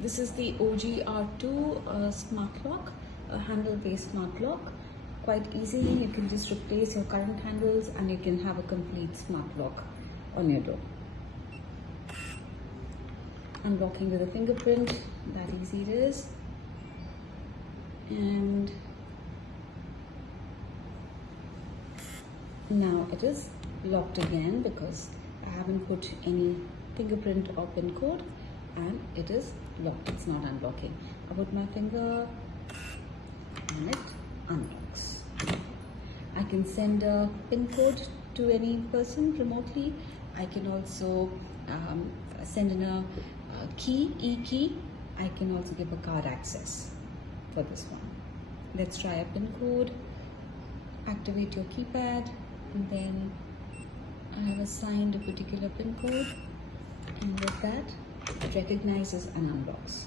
This is the Oji R2 smart lock, a handle-based smart lock. Quite easily, you can just replace your current handles and you can have a complete smart lock on your door. Unlocking with a fingerprint, that easy it is. And now it is locked again because I haven't put any fingerprint or pin code, and it is locked. It's not unlocking. I put my finger and it unlocks. I can send a pin code to any person remotely. I can also send in a key, e-key. I can also give a card access for this one. Let's try a pin code. Activate your keypad, and then I have assigned a particular pin code, and with that it recognizes and unlocks.